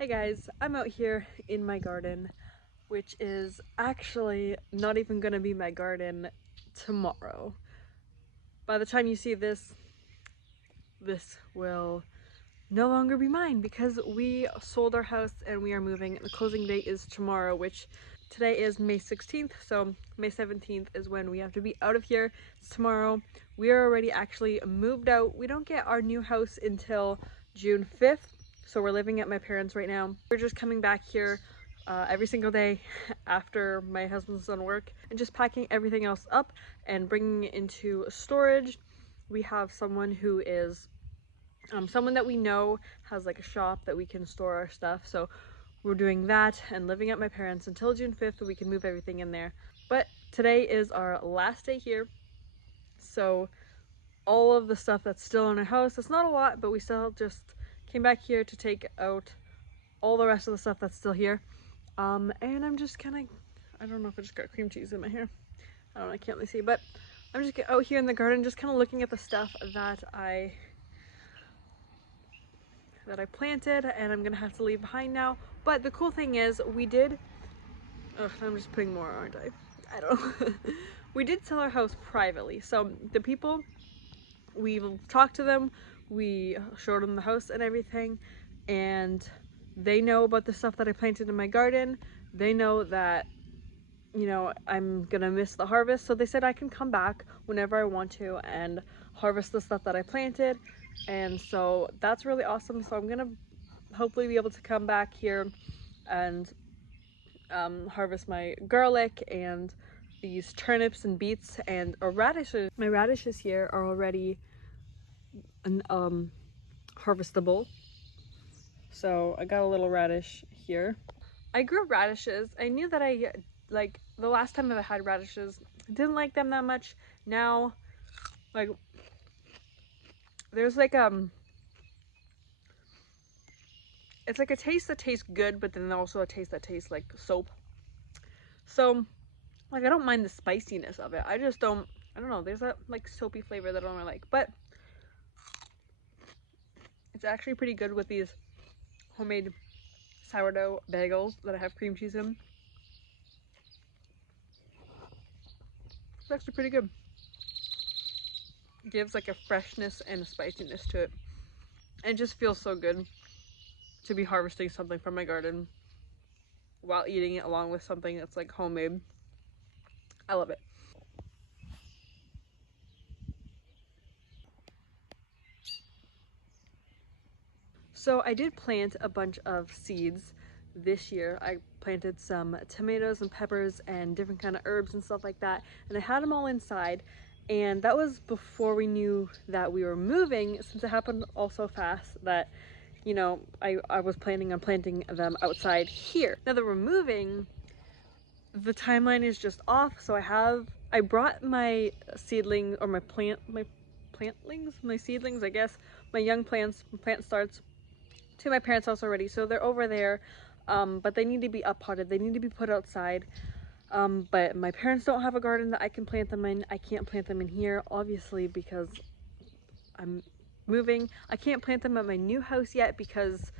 Hey guys, I'm out here in my garden, which is actually not even gonna be my garden tomorrow. By the time you see this, this will no longer be mine because we sold our house and we are moving. The closing date is tomorrow, which today is May 16th, so May 17th is when we have to be out of here. It's tomorrow. We are already actually moved out. We don't get our new house until June 5th, so we're living at my parents' right now. We're just coming back here every single day after my husband's done work and just packing everything else up and bringing it into storage. We have someone who is someone that we know has like a shop that we can store our stuff, so we're doing that and living at my parents until June 5th so we can move everything in there. But today is our last day here, so all of the stuff that's still in our house, it's not a lot, but we still just came back here to take out all the rest of the stuff that's still here. And I'm just kind of, I don't know if I just got cream cheese in my hair. I don't know, I can't really see, but I'm just out here in the garden just kind of looking at the stuff that I planted and I'm gonna have to leave behind now. But the cool thing is we did, I'm just putting more, aren't I? I don't know. We did sell our house privately. So the people, we talked to them, we showed them the house and everything, and they know about the stuff that I planted in my garden. They know that, you know, I'm gonna miss the harvest, so they said I can come back whenever I want to and harvest the stuff that I planted. And so that's really awesome. So I'm gonna hopefully be able to come back here and harvest my garlic and these turnips and beets and radishes. My radishes here are already harvestable. So I got a little radish here. I grew radishes. I knew that like the last time that I had radishes, I didn't like them that much. Now, like, there's like it's like a taste that tastes good, but then also a taste that tastes like soap. So, like, I don't mind the spiciness of it. I just don't, I don't know, there's that like soapy flavor that I don't really like, but it's actually pretty good with these homemade sourdough bagels that I have cream cheese in. It's actually pretty good. It gives like a freshness and a spiciness to it. And it just feels so good to be harvesting something from my garden while eating it along with something that's like homemade. I love it. So I did plant a bunch of seeds this year. I planted some tomatoes and peppers and different kind of herbs and stuff like that, and I had them all inside, and that was before we knew that we were moving, since it happened all so fast that, you know, I was planning on planting them outside here. Now that we're moving, the timeline is just off, so I brought my seedling, or my plantlings, my seedlings, I guess, my young plants, plant starts, to my parents' house already, so they're over there, but they need to be up-potted. They need to be put outside, but my parents don't have a garden that I can plant them in. I can't plant them in here, obviously, because I'm moving. I can't plant them at my new house yet because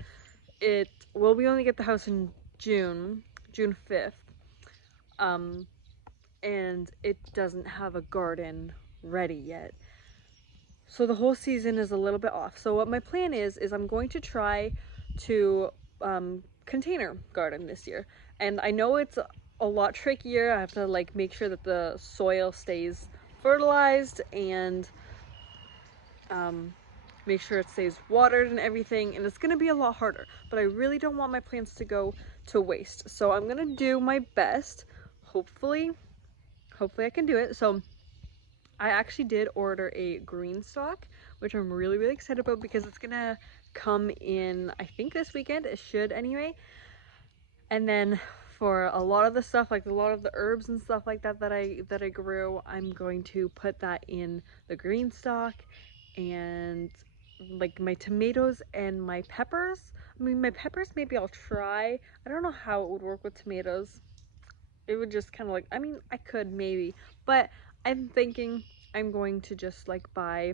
we only get the house in June 5th, and it doesn't have a garden ready yet. So the whole season is a little bit off. So what my plan is I'm going to try to container garden this year. And I know it's a lot trickier. I have to like make sure that the soil stays fertilized and make sure it stays watered and everything. And it's gonna be a lot harder, but I really don't want my plants to go to waste. So I'm gonna do my best. Hopefully I can do it. So I actually did order a green stock, which I'm really excited about because it's gonna come in, I think this weekend. It should anyway. And then for a lot of the stuff, like a lot of the herbs and stuff like that that I grew, I'm going to put that in the green stock. And like my tomatoes and my peppers, I mean, my peppers maybe I'll try. I don't know how it would work with tomatoes. It would just kind of like, I mean, I could maybe, but I'm thinking I'm going to just like buy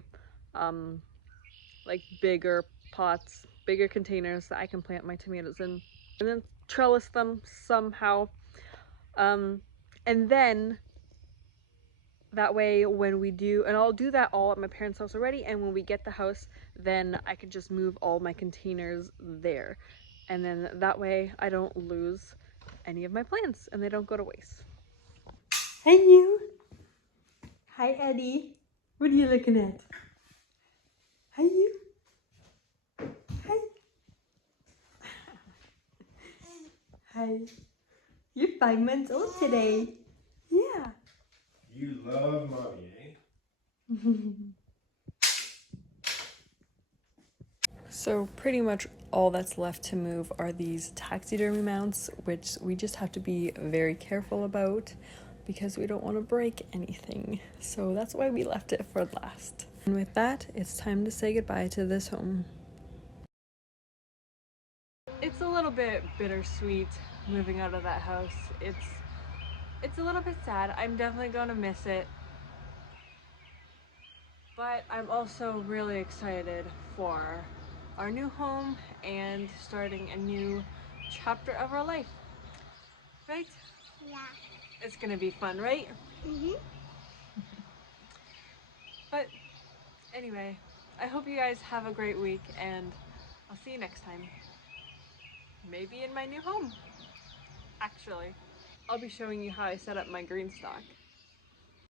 like bigger pots bigger containers that I can plant my tomatoes in, and then trellis them somehow. And then that way when we do, and I'll do that all at my parents' house already, and when we get the house, then I can just move all my containers there. And then that way I don't lose any of my plants and they don't go to waste. Hey you! Hi Eddie! What are you looking at? Hi you! Hi! Hi! You're 5 months old today! Yeah! You love mommy, eh? So pretty much all that's left to move are these taxidermy mounts, which we just have to be very careful about because we don't want to break anything. So that's why we left it for last. And with that, it's time to say goodbye to this home. It's a little bit bittersweet moving out of that house. It's a little bit sad. I'm definitely going to miss it. But I'm also really excited for our new home and starting a new chapter of our life. Right? Yeah. It's gonna be fun, right? Mhm. But anyway, I hope you guys have a great week and I'll see you next time. Maybe in my new home. Actually, I'll be showing you how I set up my green stock.